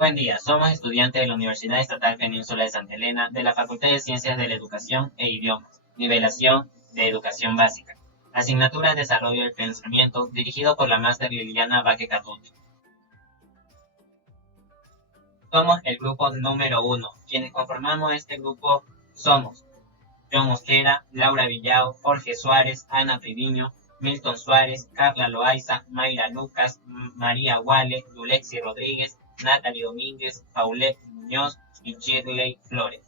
Buen día, somos estudiantes de la Universidad Estatal Península de Santa Elena de la Facultad de Ciencias de la Educación e Idiomas, nivelación de Educación Básica, asignatura de Desarrollo del Pensamiento, dirigido por la máster Liliana Baque Catuto. Somos el grupo número 1. Quienes conformamos este grupo somos John Mosquera, Laura Villao, Jorge Suárez, Ana Triviño, Milton Suárez, Carla Loaiza, Mayra Lucas, María Wale, Yulexi Rodríguez, Natalie Domínguez, Paulette Muñoz y Shirley Flores.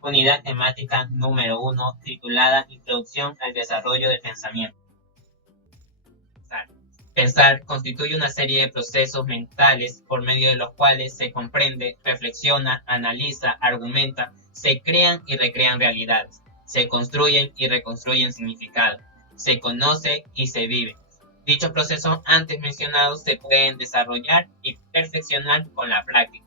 Unidad temática número 1, titulada Introducción al Desarrollo del Pensamiento. Pensar constituye una serie de procesos mentales por medio de los cuales se comprende, reflexiona, analiza, argumenta, se crean y recrean realidades, se construyen y reconstruyen significados, se conoce y se vive. Dichos procesos antes mencionados se pueden desarrollar y perfeccionar con la práctica.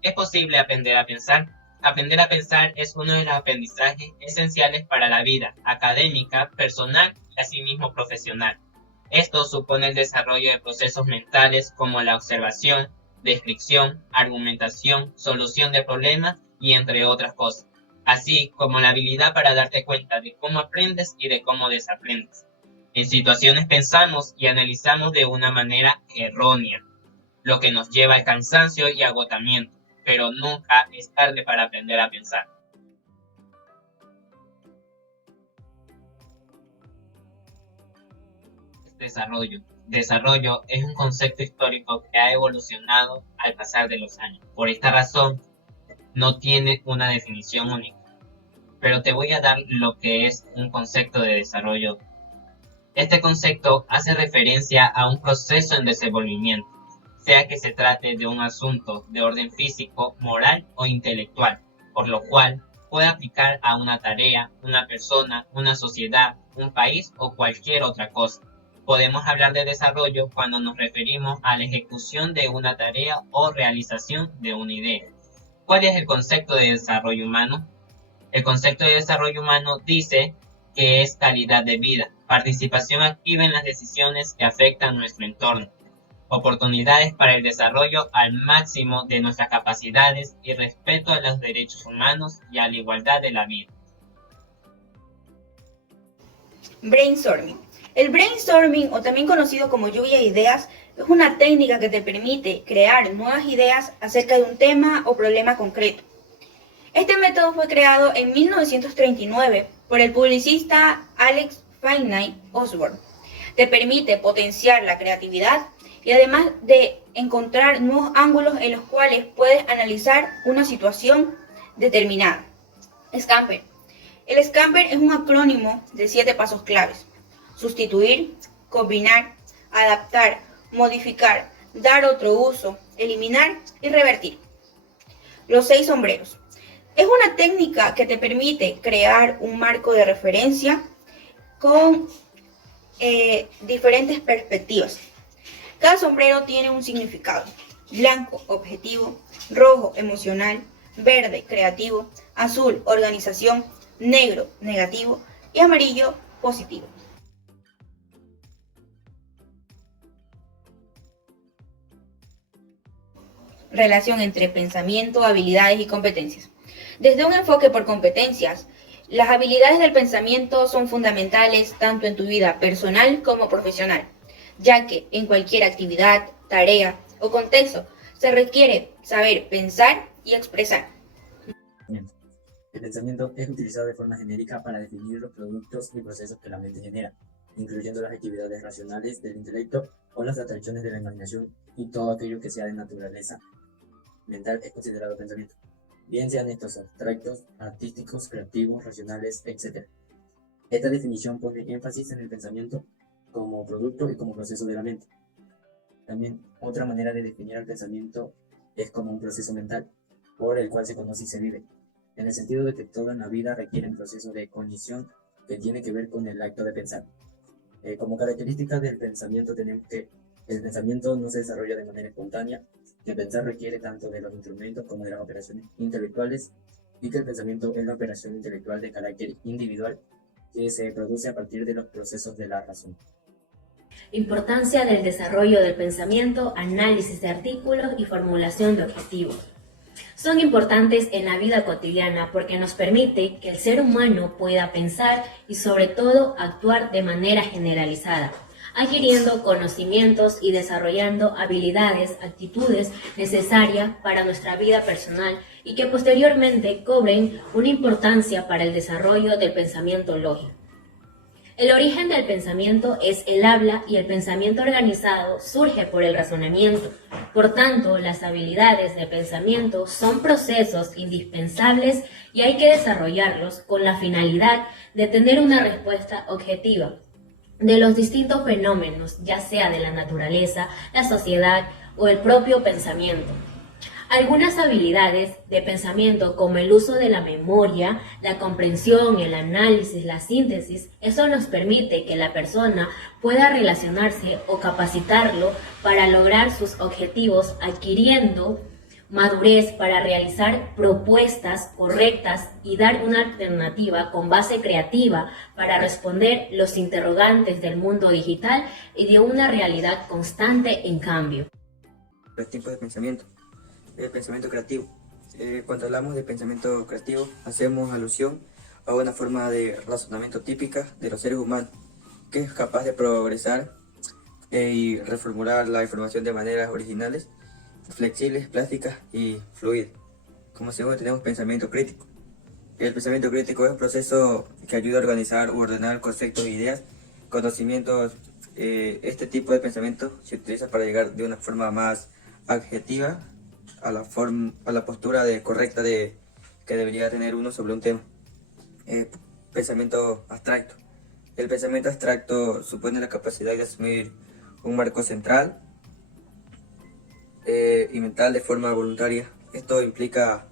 ¿Es posible aprender a pensar? Aprender a pensar es uno de los aprendizajes esenciales para la vida académica, personal y asimismo profesional. Esto supone el desarrollo de procesos mentales como la observación, descripción, argumentación, solución de problemas y entre otras cosas, así como la habilidad para darte cuenta de cómo aprendes y de cómo desaprendes. En situaciones pensamos y analizamos de una manera errónea, lo que nos lleva al cansancio y agotamiento, pero nunca es tarde para aprender a pensar. Desarrollo. Desarrollo es un concepto histórico que ha evolucionado al pasar de los años. Por esta razón, no tiene una definición única. Pero te voy a dar lo que es un concepto de desarrollo. Este concepto hace referencia a un proceso en desenvolvimiento, sea que se trate de un asunto de orden físico, moral o intelectual, por lo cual puede aplicar a una tarea, una persona, una sociedad, un país o cualquier otra cosa. Podemos hablar de desarrollo cuando nos referimos a la ejecución de una tarea o realización de una idea. ¿Cuál es el concepto de desarrollo humano? El concepto de desarrollo humano dice que es calidad de vida, participación activa en las decisiones que afectan nuestro entorno, oportunidades para el desarrollo al máximo de nuestras capacidades y respeto a los derechos humanos y a la igualdad de la vida. Brainstorming. El brainstorming, o también conocido como lluvia de ideas, es una técnica que te permite crear nuevas ideas acerca de un tema o problema concreto. Este método fue creado en 1939 por el publicista Alex Finney Osborne. Te permite potenciar la creatividad y además de encontrar nuevos ángulos en los cuales puedes analizar una situación determinada. Scamper. El Scamper es un acrónimo de 7 pasos claves: sustituir, combinar, adaptar, modificar, dar otro uso, eliminar y revertir. Los 6 sombreros. Es una técnica que te permite crear un marco de referencia con diferentes perspectivas. Cada sombrero tiene un significado: blanco, objetivo; rojo, emocional; verde, creativo; azul, organización; negro, negativo; y amarillo, positivo. Relación entre pensamiento, habilidades y competencias. Desde un enfoque por competencias, las habilidades del pensamiento son fundamentales tanto en tu vida personal como profesional, ya que en cualquier actividad, tarea o contexto se requiere saber pensar y expresar. El pensamiento es utilizado de forma genérica para definir los productos y procesos que la mente genera, incluyendo las actividades racionales del intelecto o las atracciones de la imaginación, y todo aquello que sea de naturaleza mental es considerado pensamiento, bien sean estos abstractos, artísticos, creativos, racionales, etc. Esta definición pone énfasis en el pensamiento como producto y como proceso de la mente. También otra manera de definir el pensamiento es como un proceso mental, por el cual se conoce y se vive, en el sentido de que todo en la vida requiere un proceso de cognición que tiene que ver con el acto de pensar. Como característica del pensamiento tenemos que el pensamiento no se desarrolla de manera espontánea, que pensar requiere tanto de los instrumentos como de las operaciones intelectuales, y que el pensamiento es la operación intelectual de carácter individual que se produce a partir de los procesos de la razón. Importancia del desarrollo del pensamiento, análisis de artículos y formulación de objetivos. Son importantes en la vida cotidiana porque nos permite que el ser humano pueda pensar y sobre todo actuar de manera generalizada, adquiriendo conocimientos y desarrollando habilidades, actitudes necesarias para nuestra vida personal y que posteriormente cobren una importancia para el desarrollo del pensamiento lógico. El origen del pensamiento es el habla y el pensamiento organizado surge por el razonamiento. Por tanto, las habilidades de pensamiento son procesos indispensables y hay que desarrollarlos con la finalidad de tener una respuesta objetiva de los distintos fenómenos, ya sea de la naturaleza, la sociedad o el propio pensamiento. Algunas habilidades de pensamiento como el uso de la memoria, la comprensión, el análisis, la síntesis, eso nos permite que la persona pueda relacionarse o capacitarlo para lograr sus objetivos adquiriendo madurez para realizar propuestas correctas y dar una alternativa con base creativa para responder los interrogantes del mundo digital y de una realidad constante en cambio. Los tipos de pensamiento. El pensamiento creativo. Cuando hablamos de pensamiento creativo, hacemos alusión a una forma de razonamiento típica de los seres humanos, que es capaz de progresar y reformular la información de maneras originales, flexibles, plásticas y fluidas. Como segundo tenemos pensamiento crítico. El pensamiento crítico es un proceso que ayuda a organizar u ordenar conceptos e ideas, conocimientos. Este tipo de pensamiento se utiliza para llegar de una forma más adjetiva a la postura correcta que debería tener uno sobre un tema. Pensamiento abstracto. El pensamiento abstracto supone la capacidad de asumir un marco central y mental de forma voluntaria. Esto implica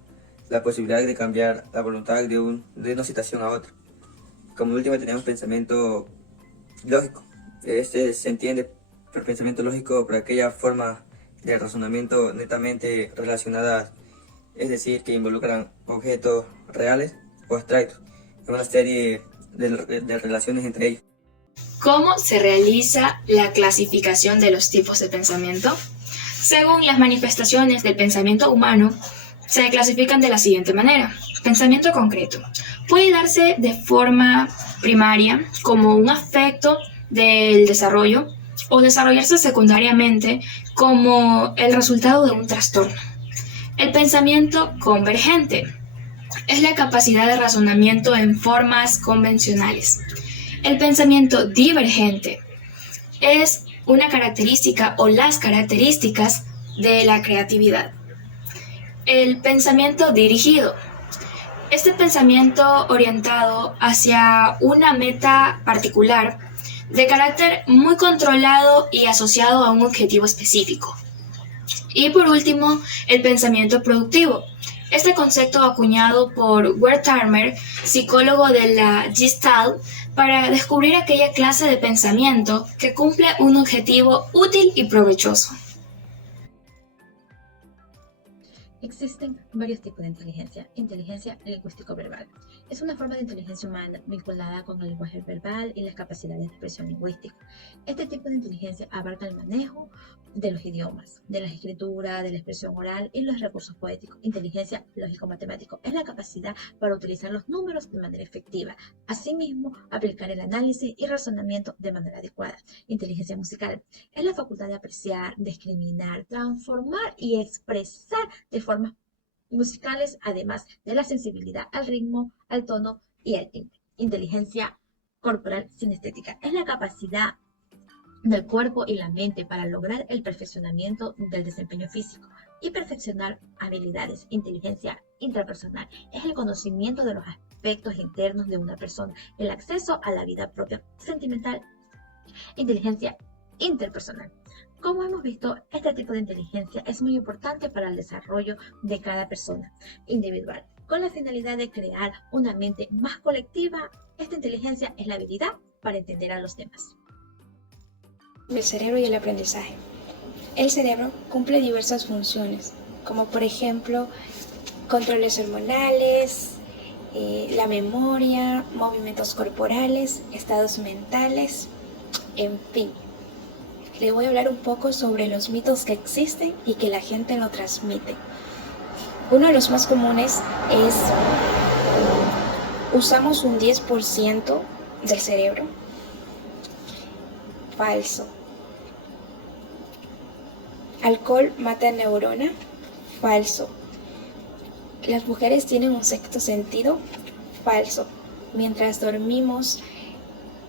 la posibilidad de cambiar la voluntad de una situación a otra. Como último tenemos pensamiento lógico. Este se entiende por pensamiento lógico por aquella forma de razonamiento netamente relacionadas, es decir, que involucran objetos reales o abstractos, en una serie de relaciones entre ellos. ¿Cómo se realiza la clasificación de los tipos de pensamiento? Según las manifestaciones del pensamiento humano, se clasifican de la siguiente manera. Pensamiento concreto. Puede darse de forma primaria como un afecto del desarrollo o desarrollarse secundariamente como el resultado de un trastorno. El pensamiento convergente es la capacidad de razonamiento en formas convencionales. El pensamiento divergente es una característica o las características de la creatividad. El pensamiento dirigido. Este pensamiento orientado hacia una meta particular de carácter muy controlado y asociado a un objetivo específico. Y por último, el pensamiento productivo. Este concepto acuñado por Wertheimer, psicólogo de la Gestalt, para descubrir aquella clase de pensamiento que cumple un objetivo útil y provechoso. Existen varios tipos de inteligencia. Inteligencia lingüístico-verbal. Es una forma de inteligencia humana vinculada con el lenguaje verbal y las capacidades de expresión lingüística. Este tipo de inteligencia abarca el manejo de los idiomas, de la escritura, de la expresión oral y los recursos poéticos. Inteligencia lógico-matemático es la capacidad para utilizar los números de manera efectiva. Asimismo, aplicar el análisis y razonamiento de manera adecuada. Inteligencia musical es la facultad de apreciar, discriminar, transformar y expresar de formas musicales, además de la sensibilidad al ritmo, al tono y al timbre. Inteligencia corporal sinestética es la capacidad del cuerpo y la mente para lograr el perfeccionamiento del desempeño físico y perfeccionar habilidades. Inteligencia intrapersonal es el conocimiento de los aspectos internos de una persona, el acceso a la vida propia sentimental. Inteligencia interpersonal. Como hemos visto, este tipo de inteligencia es muy importante para el desarrollo de cada persona individual. Con la finalidad de crear una mente más colectiva, esta inteligencia es la habilidad para entender a los demás. El cerebro y el aprendizaje. El cerebro cumple diversas funciones, como por ejemplo controles hormonales, la memoria, movimientos corporales, estados mentales, en fin. le voy a hablar un poco sobre los mitos que existen y que la gente lo transmite. Uno de los más comunes es: usamos un 10% del cerebro. Falso. Alcohol mata neurona. Falso. Las mujeres tienen un sexto sentido. Falso. Mientras dormimos,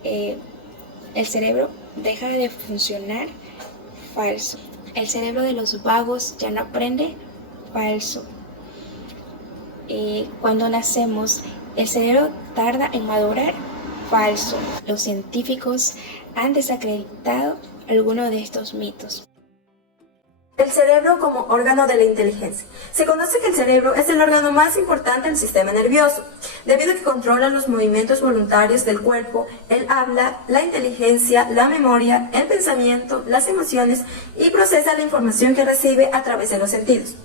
el cerebro deja de funcionar. Falso. El cerebro de los vagos ya no aprende. Falso. Cuando nacemos, el cerebro tarda en madurar. Falso. Los científicos han desacreditado algunos de estos mitos. El cerebro como órgano de la inteligencia. Se conoce que el cerebro es el órgano más importante del sistema nervioso, debido a que controla los movimientos voluntarios del cuerpo, el habla, la inteligencia, la memoria, el pensamiento, las emociones y procesa la información que recibe a través de los sentidos.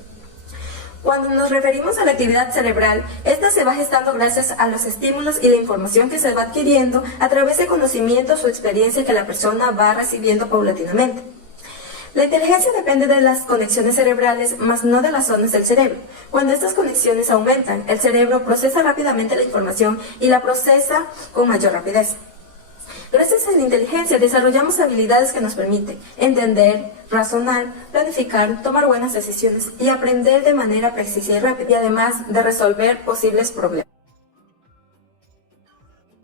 Cuando nos referimos a la actividad cerebral, esta se va gestando gracias a los estímulos y la información que se va adquiriendo a través de conocimientos o experiencia que la persona va recibiendo paulatinamente. La inteligencia depende de las conexiones cerebrales, más no de las zonas del cerebro. Cuando estas conexiones aumentan, el cerebro procesa rápidamente la información y la procesa con mayor rapidez. Gracias a la inteligencia desarrollamos habilidades que nos permiten entender, razonar, planificar, tomar buenas decisiones y aprender de manera precisa y rápida, y además de resolver posibles problemas.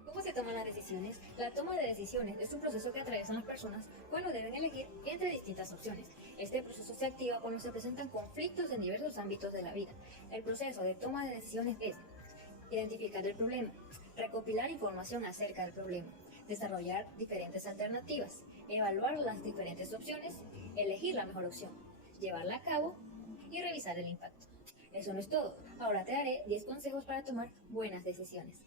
¿Cómo se toman las decisiones? La toma de decisiones es un proceso que atraviesan las personas cuando deben elegir entre distintas opciones. Este proceso se activa cuando se presentan conflictos en diversos ámbitos de la vida. El proceso de toma de decisiones es identificar el problema, recopilar información acerca del problema, desarrollar diferentes alternativas, evaluar las diferentes opciones, elegir la mejor opción, llevarla a cabo y revisar el impacto. Eso no es todo. Ahora te daré 10 consejos para tomar buenas decisiones.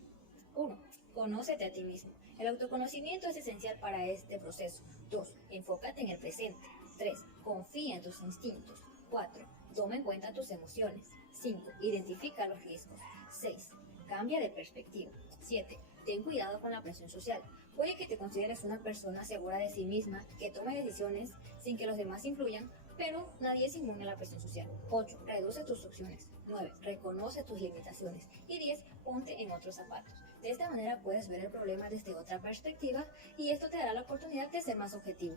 1. Conócete a ti mismo. El autoconocimiento es esencial para este proceso. 2. Enfócate en el presente. 3. Confía en tus instintos. 4. Toma en cuenta tus emociones. 5. Identifica los riesgos. 6. Cambia de perspectiva. 7. Ten cuidado con la presión social. Puede que te consideres una persona segura de sí misma, que tome decisiones sin que los demás influyan, pero nadie es inmune a la presión social. 8. Reduce tus opciones. 9. Reconoce tus limitaciones. Y 10. Ponte en otros zapatos. De esta manera puedes ver el problema desde otra perspectiva y esto te dará la oportunidad de ser más objetivo.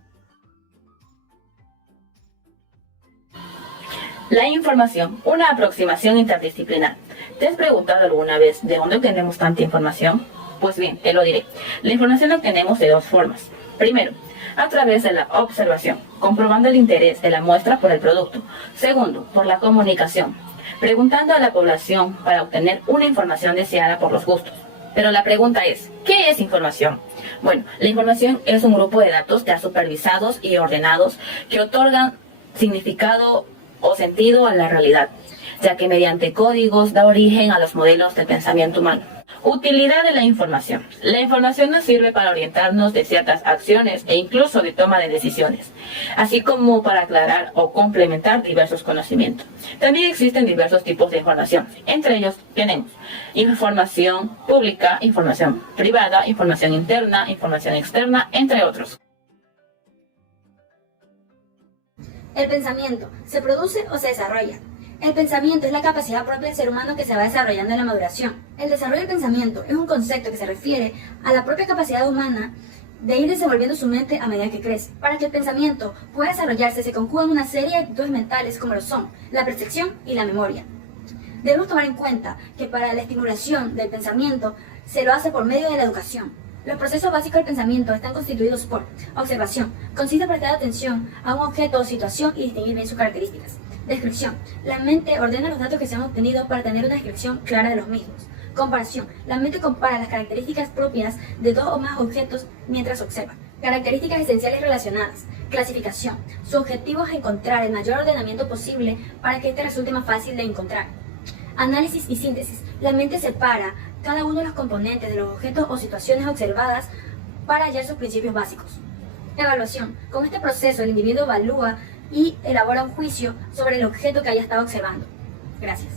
La información, una aproximación interdisciplinar. ¿Te has preguntado alguna vez de dónde obtenemos tanta información? Pues bien, te lo diré. La información la obtenemos de dos formas. Primero, a través de la observación, comprobando el interés de la muestra por el producto. Segundo, por la comunicación, preguntando a la población para obtener una información deseada por los gustos. Pero la pregunta es, ¿qué es información? Bueno, la información es un grupo de datos ya supervisados y ordenados que otorgan significado o sentido a la realidad, ya que mediante códigos da origen a los modelos del pensamiento humano. Utilidad de la información. La información nos sirve para orientarnos de ciertas acciones e incluso de toma de decisiones, así como para aclarar o complementar diversos conocimientos. También existen diversos tipos de información. Entre ellos tenemos información pública, información privada, información interna, información externa, entre otros. El pensamiento, ¿se produce o se desarrolla? El pensamiento es la capacidad propia del ser humano que se va desarrollando en la maduración. El desarrollo del pensamiento es un concepto que se refiere a la propia capacidad humana de ir desenvolviendo su mente a medida que crece. Para que el pensamiento pueda desarrollarse se conjugan una serie de actitudes mentales como lo son la percepción y la memoria. Debemos tomar en cuenta que para la estimulación del pensamiento se lo hace por medio de la educación. Los procesos básicos del pensamiento están constituidos por observación, consiste en prestar atención a un objeto o situación y distinguir bien sus características. Descripción, la mente ordena los datos que se han obtenido para tener una descripción clara de los mismos. Comparación, la mente compara las características propias de dos o más objetos mientras observa. Características esenciales relacionadas. Clasificación, su objetivo es encontrar el mayor ordenamiento posible para que este resulte más fácil de encontrar. Análisis y síntesis, la mente separa cada uno de los componentes de los objetos o situaciones observadas para hallar sus principios básicos. Evaluación, con este proceso el individuo evalúa y elabora un juicio sobre el objeto que haya estado observando. Gracias.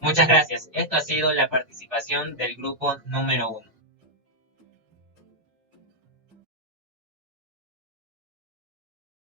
Muchas gracias. Esto ha sido la participación del grupo número 1.